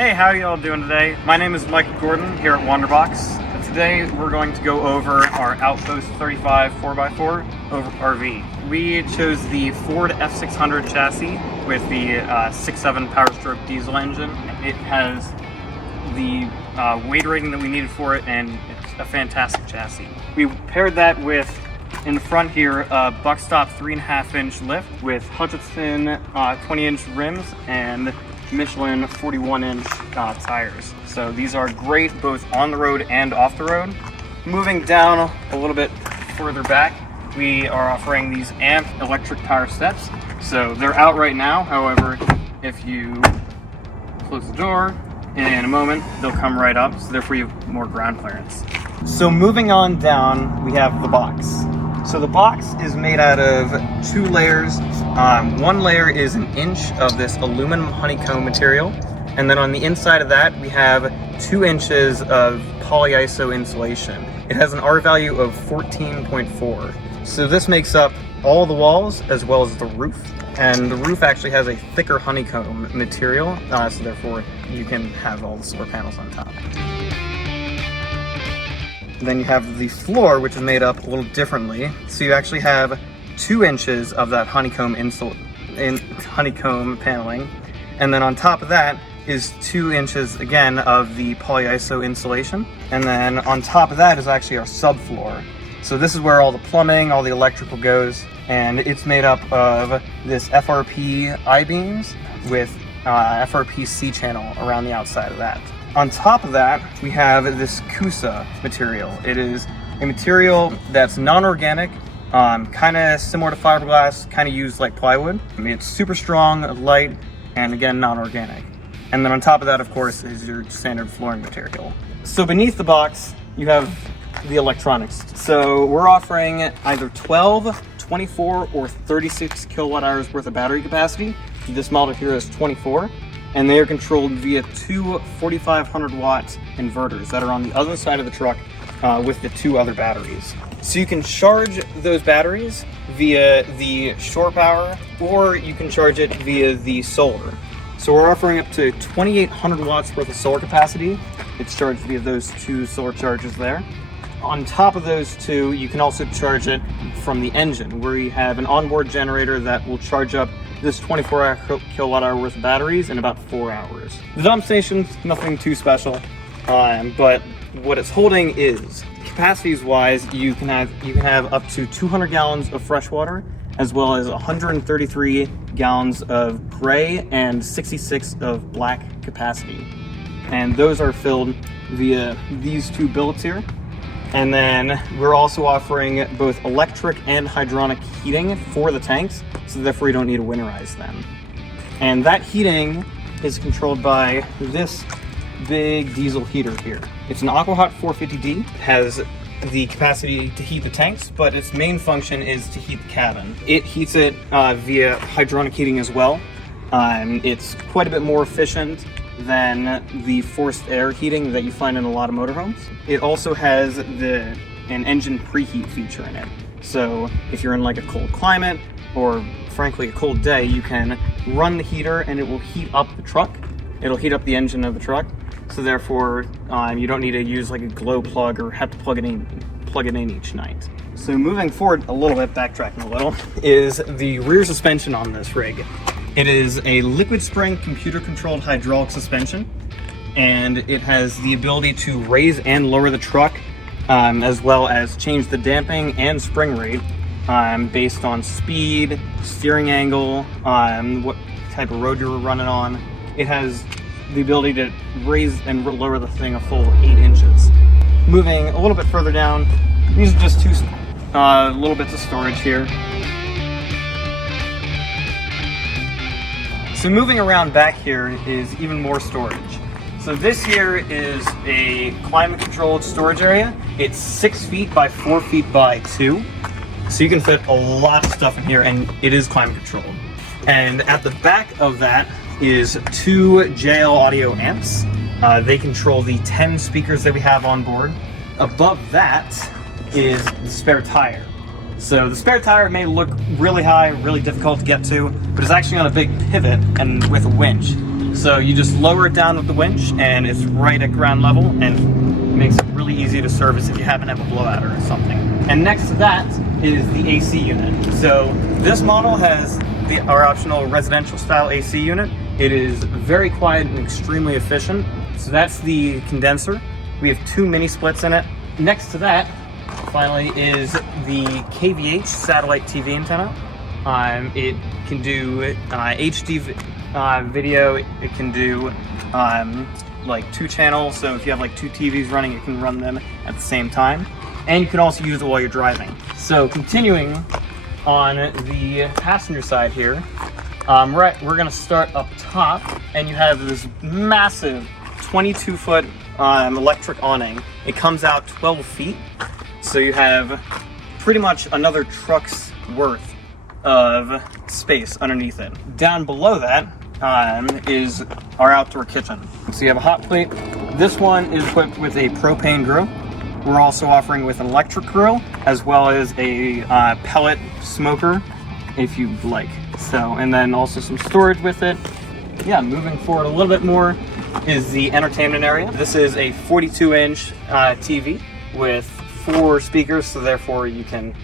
Hey, how are you all doing today? My name is Mike Gordon here at Wanderbox. Today we're going to go over our Outpost 35 4x4 RV. We chose the Ford F600 chassis with the 6.7 Power Stroke diesel engine. It has the weight rating that we needed for it, and it's a fantastic chassis. We paired that with, in the front here, a Buckstop 3.5-inch lift with Hutchinson 20-inch rims and Michelin 41-inch tires. So these are great both on the road and off the road. Moving down a little bit further back, we are offering these AMP electric tire steps. So they're out right now. However, if you close the door, in a moment they'll come right up, so therefore you have more ground clearance. So moving on down, we have the box. So the box is made out of 2 layers. One layer is 1 inch of this aluminum honeycomb material, and then on the inside of that we have 2 inches of polyiso insulation. It has an R value of 14.4. So this makes up all the walls as well as the roof. And the roof actually has a thicker honeycomb material, so therefore you can have all the solar panels on top. Then you have the floor, which is made up a little differently. So you actually have 2 inches of that honeycomb honeycomb paneling, and then on top of that is 2 inches again of the polyiso insulation, and then on top of that is actually our subfloor. So this is where all the plumbing, all the electrical goes, and it's made up of this FRP I-beams with FRP C-channel around the outside of that. On top of that, we have this Kusa material. It is a material that's non-organic, kind of similar to fiberglass, kind of used like plywood. I mean, it's super strong, light, and again, non-organic. And then on top of that, of course, is your standard flooring material. So beneath the box, you have the electronics. So we're offering either 12, 24, or 36 kilowatt hours worth of battery capacity. This model here is 24. And they are controlled via 2 4,500 watt inverters that are on the other side of the truck with the 2 other batteries. So you can charge those batteries via the shore power, or you can charge it via the solar. So we're offering up to 2,800 watts worth of solar capacity. It's charged via those 2 solar chargers there. On top of those 2, you can also charge it from the engine, where you have an onboard generator that will charge up this 24 kilowatt hour worth of batteries in about 4 hours. The dump station's nothing too special, but what it's holding is, capacities wise, you can have up to 200 gallons of fresh water, as well as 133 gallons of gray and 66 of black capacity. And those are filled via these 2 billets here. And then we're also offering both electric and hydronic heating for the tanks, so therefore you don't need to winterize them. And that heating is controlled by this big diesel heater here. It's an AquaHot 450D. It has the capacity to heat the tanks, but its main function is to heat the cabin. It heats it via hydronic heating as well. It's quite a bit more efficient than the forced air heating that you find in a lot of motorhomes. It also has an engine preheat feature in it. So if you're in like a cold climate, or frankly a cold day, you can run the heater and it will heat up the truck. It'll heat up the engine of the truck. So therefore, you don't need to use like a glow plug or have to plug it in each night. So moving forward a little bit, backtracking a little, is the rear suspension on this rig. It is a liquid spring computer controlled hydraulic suspension, and it has the ability to raise and lower the truck, as well as change the damping and spring rate based on speed, steering angle, what type of road you're running on. It has the ability to raise and lower the thing a full 8 inches. Moving a little bit further down, these are just 2 little bits of storage here. So moving around back here is even more storage. So this here is a climate controlled storage area. It's 6 feet by 4 feet by 2. So you can fit a lot of stuff in here, and it is climate controlled. And at the back of that is 2 JL audio amps. They control the 10 speakers that we have on board. Above that is the spare tire. So the spare tire may look really high, really difficult to get to, but it's actually on a big pivot and with a winch. So you just lower it down with the winch and it's right at ground level, and makes it really easy to service if you happen to have a blowout or something. And next to that is the AC unit. So this model has our optional residential style AC unit. It is very quiet and extremely efficient. So that's the condenser. We have 2 mini splits in it. Next to that, finally, is the KVH satellite TV antenna. It can do HD video. It can do like 2 channels. So if you have like 2 TVs running, it can run them at the same time. And you can also use it while you're driving. So continuing on the passenger side here, we're gonna start up top, and you have this massive 22-foot electric awning. It comes out 12 feet, so you have pretty much another truck's worth of space underneath it. Down below that is our outdoor kitchen. So you have a hot plate. This one is equipped with a propane grill. We're also offering with an electric grill, as well as a pellet smoker, if you'd like. So, and then also some storage with it. Yeah, moving forward a little bit more is the entertainment area. This is a 42-inch TV with 4 speakers, so therefore you can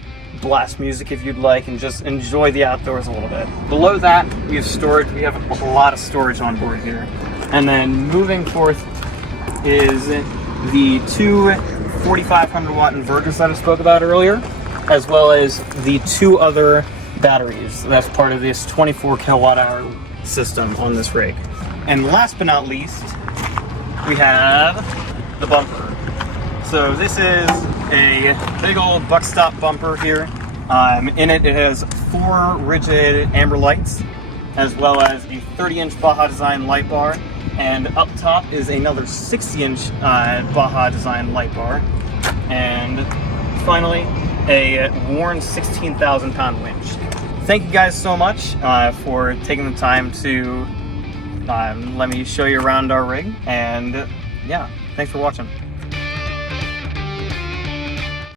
blast music if you'd like and just enjoy the outdoors a little bit. Below that, we have storage. We have a lot of storage on board here. And then moving forth is the 2 4,500 watt inverters that I spoke about earlier, as well as the 2 other batteries. That's part of this 24 kilowatt hour system on this rig. And last but not least, we have the bumper. So this is a big old buck stop bumper here. In it has 4 rigid amber lights, as well as a 30-inch Baja design light bar, and up top is another 60-inch Baja design light bar, and finally a worn 16,000 pound winch. Thank you guys so much for taking the time to let me show you around our rig, and yeah, thanks for watching.